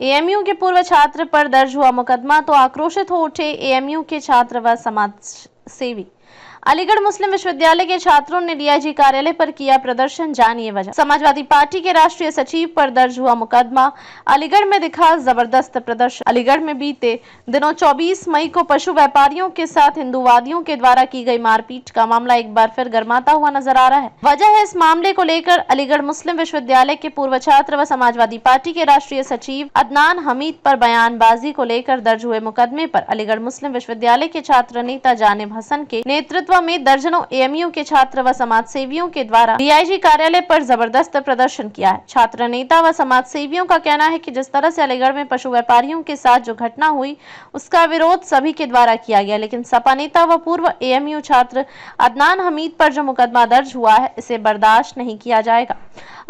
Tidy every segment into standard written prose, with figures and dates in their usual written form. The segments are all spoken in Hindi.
एएमयू के पूर्व छात्र पर दर्ज हुआ मुकदमा तो आक्रोशित हो उठे एएमयू के छात्र व समाज सेवी। अलीगढ़ मुस्लिम विश्वविद्यालय के छात्रों ने डीआईजी कार्यालय पर किया प्रदर्शन, जानिए वजह। समाजवादी पार्टी के राष्ट्रीय सचिव पर दर्ज हुआ मुकदमा, अलीगढ़ में दिखा जबरदस्त प्रदर्शन। अलीगढ़ में बीते दिनों 24 मई को पशु व्यापारियों के साथ हिंदूवादियों के द्वारा की गई मारपीट का मामला एक बार फिर गर्माता हुआ नजर आ रहा है। वजह है, इस मामले को लेकर अलीगढ़ मुस्लिम विश्वविद्यालय के पूर्व छात्र व समाजवादी पार्टी के राष्ट्रीय सचिव अदनान हमीद पर बयानबाजी को लेकर दर्ज हुए मुकदमे पर अलीगढ़ मुस्लिम विश्वविद्यालय के छात्र नेता जानिब हसन के नेतृत्व में दर्जनों एएमयू के छात्र व समाज सेवियों के द्वारा डीआईजी कार्यालय पर जबरदस्त प्रदर्शन किया है। छात्र नेता व समाज सेवियों का कहना है कि जिस तरह से अलीगढ़ में पशु व्यापारियों के साथ जो घटना हुई उसका विरोध सभी के द्वारा किया गया, लेकिन सपा नेता व पूर्व एएमयू छात्र अदनान हमीद पर जो मुकदमा दर्ज हुआ है इसे बर्दाश्त नहीं किया जाएगा।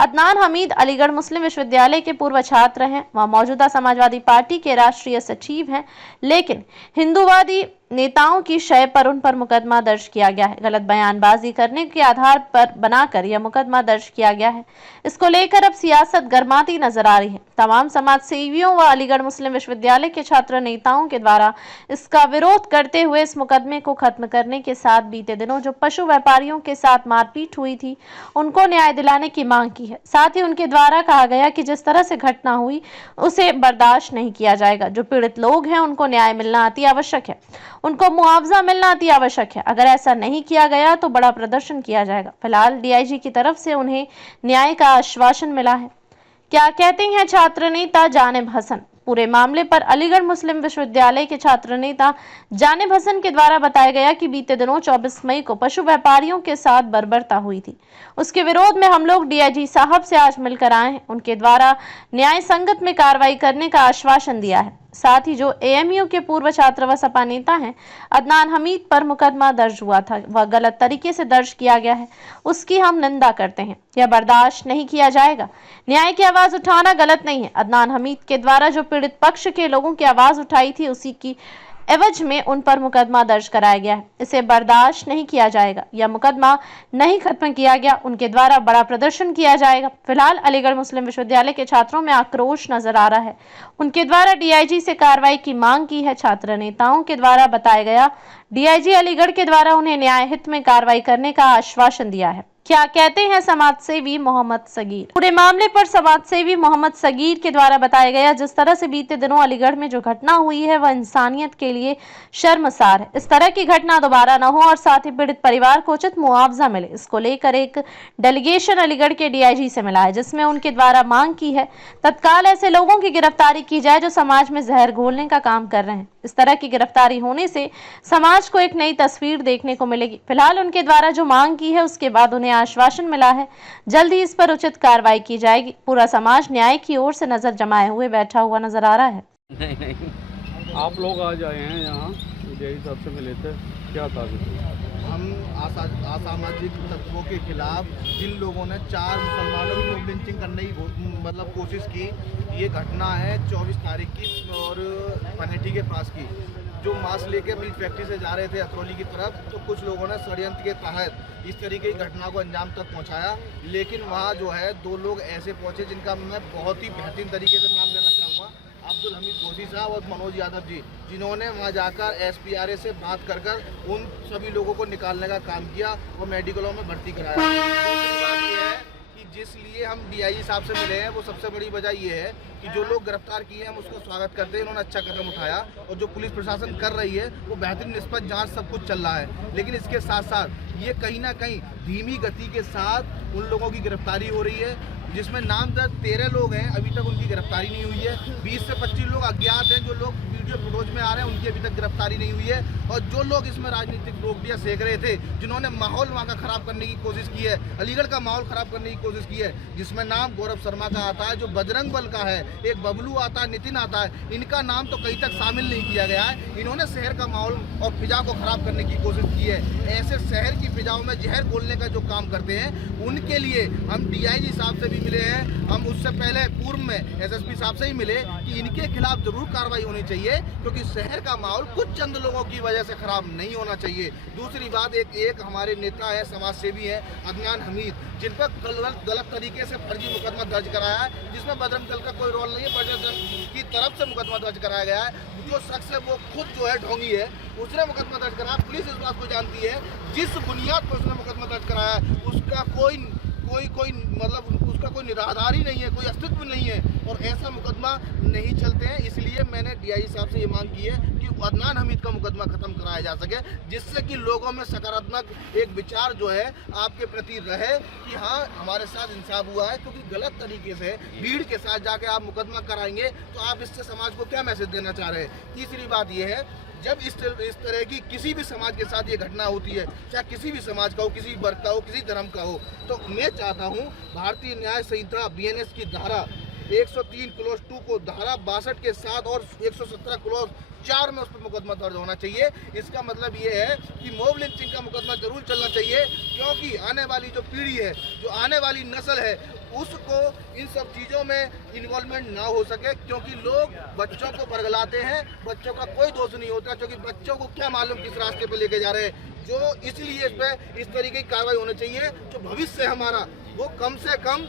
अदनान हमीद अलीगढ़ मुस्लिम विश्वविद्यालय के पूर्व छात्र हैं, वह मौजूदा समाजवादी पार्टी के राष्ट्रीय सचिव हैं, लेकिन हिंदूवादी नेताओं की शय पर उन पर मुकदमा दर्ज किया गया है। गलत बयानबाजी करने के आधार पर बनाकर यह मुकदमा दर्ज किया गया है। इसको लेकर अब सियासत गर्माती नजर आ रही है। तमाम समाज सेवियों व अलीगढ़ मुस्लिम विश्वविद्यालय के छात्र नेताओं के द्वारा इसका विरोध करते हुए इस मुकदमे को खत्म करने के साथ बीते दिनों जो पशु व्यापारियों के साथ मारपीट हुई थी उनको न्याय दिलाने की मांग की है। साथ ही उनके द्वारा कहा गया कि जिस तरह से घटना हुई उसे बर्दाश्त नहीं किया जाएगा। जो पीड़ित लोग हैं उनको न्याय मिलना अति आवश्यक है, उनको मुआवजा मिलना अति आवश्यक है। अगर ऐसा नहीं किया गया तो बड़ा प्रदर्शन किया जाएगा। फिलहाल डीआईजी की तरफ से उन्हें न्याय का आश्वासन मिला है। क्या कहते हैं छात्र नेता जानिब हसन? पूरे मामले पर अलीगढ़ मुस्लिम विश्वविद्यालय के छात्र नेता जानिब हसन के द्वारा बताया गया कि बीते दिनों 24 मई को पशु व्यापारियों के साथ बर्बरता हुई थी। उसके विरोध में हम लोग डीआईजी साहब से आज मिलकर आए हैं। उनके द्वारा न्याय संगत में कार्रवाई करने का आश्वासन दिया है। साथ ही जो एएमयू के पूर्व छात्र व सपा नेता हैं अदनान हमीद पर मुकदमा दर्ज हुआ था वह गलत तरीके से दर्ज किया गया है, उसकी हम निंदा करते हैं। यह बर्दाश्त नहीं किया जाएगा। न्याय की आवाज उठाना गलत नहीं है। अदनान हमीद के द्वारा जो पीड़ित पक्ष के लोगों की आवाज उठाई थी उसी की एवज में उन पर मुकदमा दर्ज कराया गया है। इसे बर्दाश्त नहीं किया जाएगा। यह मुकदमा नहीं खत्म किया गया, उनके द्वारा बड़ा प्रदर्शन किया जाएगा। फिलहाल अलीगढ़ मुस्लिम विश्वविद्यालय के छात्रों में आक्रोश नजर आ रहा है। उनके द्वारा डीआईजी से कार्रवाई की मांग की है। छात्र नेताओं के द्वारा बताया गया डीआईजी अलीगढ़ के द्वारा उन्हें न्याय हित में कार्रवाई करने का आश्वासन दिया है। क्या कहते हैं समाज सेवी मोहम्मद सगीर? पूरे मामले पर समाज सेवी मोहम्मद सगीर के द्वारा बताया गया जिस तरह से बीते दिनों अलीगढ़ में जो घटना हुई है वह इंसानियत के लिए शर्मसार है। इस तरह की घटना दोबारा न हो और साथ ही पीड़ित परिवार को उचित मुआवजा मिले, इसको लेकर एक डेलीगेशन अलीगढ़ के डीआईजी से मिला है, जिसमें उनके द्वारा मांग की है तत्काल ऐसे लोगों की गिरफ्तारी की जाए जो समाज में जहर घोलने का काम कर रहे हैं। इस तरह की गिरफ्तारी होने से समाज को एक नई तस्वीर देखने को मिलेगी। फिलहाल उनके द्वारा जो मांग की है उसके बाद उन्हें आश्वासन मिला है जल्द ही इस पर उचित कार्रवाई की जाएगी। पूरा समाज न्याय की ओर से नजर जमाए हुए बैठा हुआ नजर आ रहा है। नहीं, आप लोग आज आए हैं यहाँ डीआईजी साहब से मिले थे, क्या था? हम असामाजिक तत्वों के खिलाफ जिन लोगों ने 4 मुसलमानों की मॉब लिंचिंग करने की कोशिश की, ये घटना है 24 तारीख की और पनेठी के पास की। जो मांस लेके अपनी फैक्ट्री से जा रहे थे अतरौली की तरफ, तो कुछ लोगों ने षड्यंत्र के तहत इस तरीके की घटना को अंजाम तक पहुंचाया। लेकिन वहाँ जो है 2 लोग ऐसे पहुंचे जिनका मैं बहुत ही बेहतरीन तरीके से नाम लेना चाहूँगा, अब्दुल हमीद गोदी साहब और मनोज यादव जी, जिन्होंने वहाँ जाकर एसपीआरए से बात कर उन सभी लोगों को निकालने का काम किया और मेडिकलों में भर्ती कराया। दूसरी बात यह है कि जिस लिए हम डीआईजी साहब से मिले हैं वो सबसे बड़ी वजह यह है कि जो लोग गिरफ्तार किए हैं हम उसको स्वागत करते हैं, उन्होंने अच्छा कदम उठाया और जो पुलिस प्रशासन कर रही है वो बेहतरीन निष्पक्ष जांच सब कुछ चल रहा है। लेकिन इसके साथ साथ ये कहीं ना कहीं धीमी गति के साथ उन लोगों की गिरफ्तारी हो रही है, जिसमें नामजद 13 लोग हैं, अभी तक उनकी गिरफ्तारी नहीं हुई है। 20 से 25 लोग अज्ञात हैं, जो लोग वीडियो फुटेज में आ रहे हैं उनकी अभी तक गिरफ्तारी नहीं हुई है। और जो लोग इसमें राजनीतिक रोटियां सेक रहे थे, जिन्होंने माहौल वहाँ का खराब करने की कोशिश की है, अलीगढ़ का माहौल खराब करने की कोशिश की है, जिसमें नाम गौरव शर्मा का आता है, जो बजरंग बल का है, एक बबलू आता है, नितिन आता है, इनका नाम तो कहीं तक शामिल नहीं किया गया है। इन्होंने शहर का माहौल और फिजा को खराब करने की कोशिश की है। ऐसे शहर की फिजाओं में जहर घोलने का जो काम करते हैं उनके लिए हम डीआईजी साहब से भी भी मिले हैं, हम उससे पहले पूर्व में एसएसपी साहब से ही मिले कि इनके खिलाफ जरूर कार्रवाई होनी चाहिए, क्योंकि शहर का माहौल कुछ चंद लोगों की वजह से खराब नहीं होना चाहिए। दूसरी बात, एक हमारे नेता है, समाज सेवी है अदनान हमीद, जिन पर गलत तरीके से फर्जी मुकदमा दर्ज कराया है, जिसमें बजरंग दल का कोई रोल नहीं है, बजरंग दल की तरफ से मुकदमा दर्ज कराया गया है। जो शख्स है वो खुद जो है ढोंगी है, उसने मुकदमा दर्ज कराया। पुलिस इस बात को जानती है, जिस बुनियाद पर उसने मुकदमा दर्ज कराया है उसका कोई मतलब उसका कोई निराधार ही नहीं है, कोई अस्तित्व नहीं है, और ऐसा मुकदमा नहीं चलते हैं। इसलिए मैंने डीआईजी साहब से ये मांग की है कि अदनान हमीद का मुकदमा खत्म कराया जा सके, जिससे कि लोगों में सकारात्मक एक विचार जो है आपके प्रति रहे कि हाँ हमारे साथ इंसाफ हुआ है। क्योंकि गलत तरीके से भीड़ के साथ जाके आप मुकदमा कराएंगे तो आप इससे समाज को क्या मैसेज देना चाह रहे हैं। तीसरी बात यह है, जब इस तरह की किसी भी समाज के साथ ये घटना होती है, चाहे किसी भी समाज का हो, किसी वर्ग का हो, किसी धर्म का हो, तो मैं चाहता हूँ भारतीय न्याय संहिता बीएनएस की धारा 103 क्लोज 2 को धारा 62 के साथ और 117 क्लोज 4 में उस पर मुकदमा दर्ज होना चाहिए। इसका मतलब ये है कि मॉब लिंचिंग का मुकदमा जरूर चलना चाहिए, क्योंकि आने वाली जो पीढ़ी है, जो आने वाली नस्ल है, उसको इन सब चीज़ों में इन्वॉल्वमेंट ना हो सके। क्योंकि लोग बच्चों को बरगलाते हैं, बच्चों का कोई दोष नहीं होता, क्योंकि बच्चों को क्या मालूम किस रास्ते पर लेके जा रहे हैं। जो इसलिए इस पर इस तरीके की कार्रवाई होनी चाहिए, जो भविष्य है हमारा वो कम से कम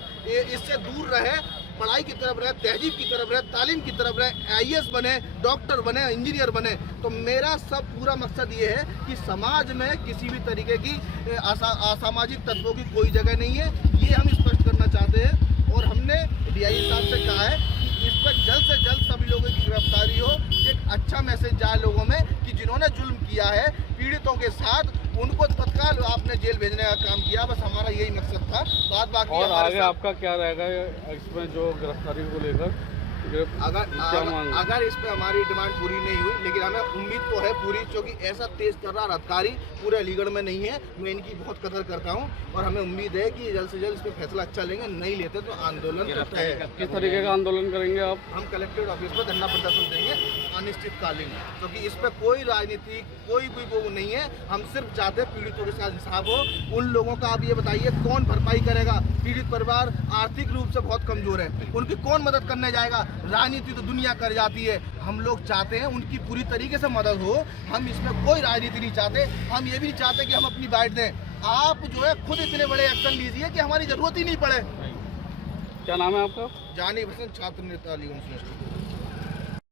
इससे दूर रहे, पढ़ाई की तरफ रहे, तहजीब की तरफ रहे, तालीम की तरफ रहे, आईएएस बने, डॉक्टर बने, इंजीनियर बने। तो मेरा सब पूरा मकसद ये है कि समाज में किसी भी तरीके की असामाजिक तत्वों की कोई जगह नहीं है, ये हम स्पष्ट करना चाहते हैं। और हमने डीआईजी साहब से कहा है कि इस पर जल्द से जल्द सभी लोगों की गिरफ्तारी हो, एक अच्छा मैसेज जाए लोगों में कि जिन्होंने जुल्म किया है पीड़ितों के साथ, उनको तत्काल आपने जेल भेजने का काम किया। बस हमारा यही मकसद था। बाकी और आगे आपका क्या रहेगा इसमें जो गिरफ्तारी को लेकर? अगर इस पे हमारी डिमांड पूरी नहीं हुई, लेकिन हमें उम्मीद तो है पूरी, क्योंकि ऐसा तेज तर्रार अधिकारी पूरे अलीगढ़ में नहीं है। मैं इनकी बहुत कदर करता हूं और हमें उम्मीद है कि जल्द से जल्द इस पर फैसला अच्छा लेंगे। नहीं लेते तो आंदोलन करते हैं। किस तरीके का आंदोलन करेंगे आप? हम कलेक्ट्रेट ऑफिस पर धरना प्रदर्शन देंगे अनिश्चितकालीन, क्योंकि इस पर कोई राजनीति कोई वो नहीं है। हम सिर्फ चाहते हैं पीड़ितों के साथ इंसाफ हो। उन लोगों का आप ये बताइए कौन भरपाई करेगा? पीड़ित परिवार आर्थिक रूप से बहुत कमजोर है, उनकी कौन मदद करने जाएगा? राजनीति तो दुनिया कर जाती है। हम लोग चाहते हैं उनकी पूरी तरीके से मदद हो। हम इसमें कोई राजनीति नहीं चाहते। हम ये भी नहीं चाहते कि हम अपनी बाइट दें। आप जो है खुद इतने बड़े एक्शन लीजिए कि हमारी जरूरत ही नहीं पड़े। क्या नाम है आपका? जानी बसंत, छात्र नेता अलीगढ़ यूनिवर्सिटी।